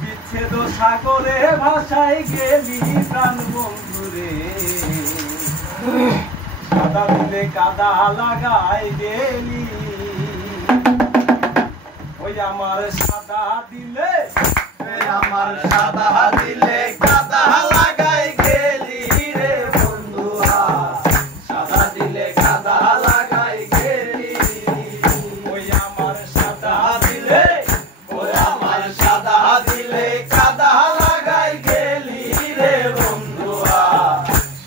বিচ্ছেদ সাগরে ভাষায় গেলি প্রাণ বন্ধুরে, কাদা দিলে কাদা লাগাই গেলি, ওই আমার সাদা দিলে, আমার সাদা দিলে কাদা লাগাই গেলি রে বন্ধুয়া, সাদা দিলে কাদা লাগাই গেলি, ওই আমার সাদা দিলে, ওই আমার সাদা দিলে কাদা লাগাই গেলি রে বন্ধুয়া,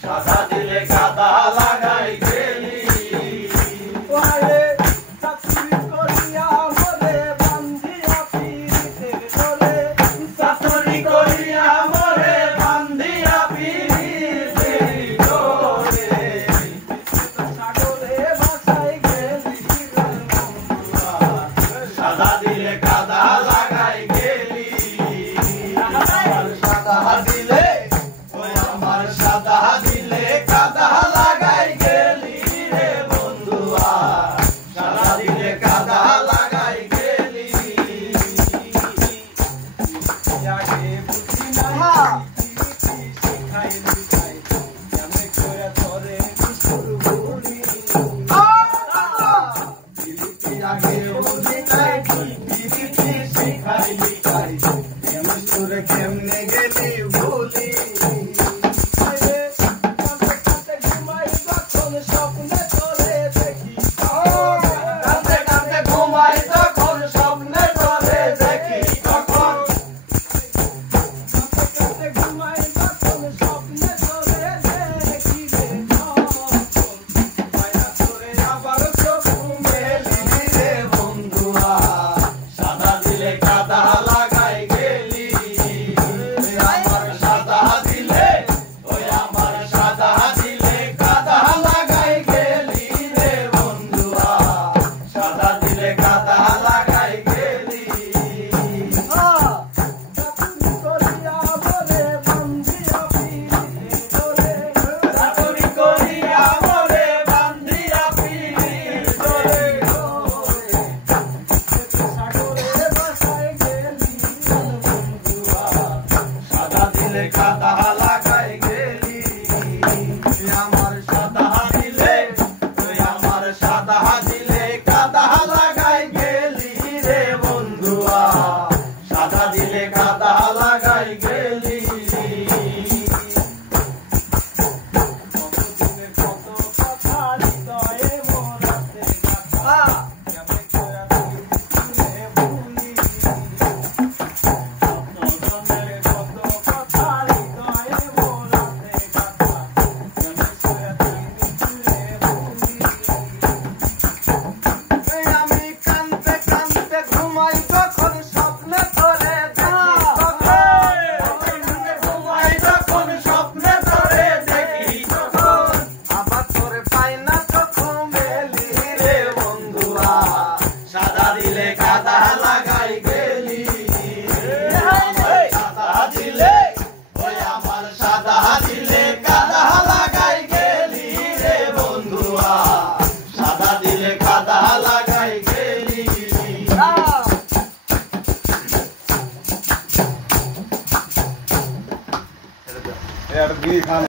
সাদা দিলে কাদা লাগাই গেলি। ওরে চাকরি করিয়া মরে বান্ধিয়া পিরিতের ডোরে, চাকরি করিয়া মরে বান্ধিয়া পিরিতের ডোরে, সাগরে ভাষায় গেলি প্রাণ বন্ধুরা, সাদা দিলে কাদা লাগাই গেলি, আমার সাদা দিলে, ওই আমার সাদা দিলে কাদা লাগাই গেলি রে বন্ধুয়া, সাদা দিলে কাদা লাগাই গেলি। আগে বুঝি নাই পিরিতি শিখাই লিখাই, কেমনে করে ধরে শুরু করি, পিরিতি আগে বুঝি নাই, পিরিতি শিখাই লিখাই, কেমন করে কেমনে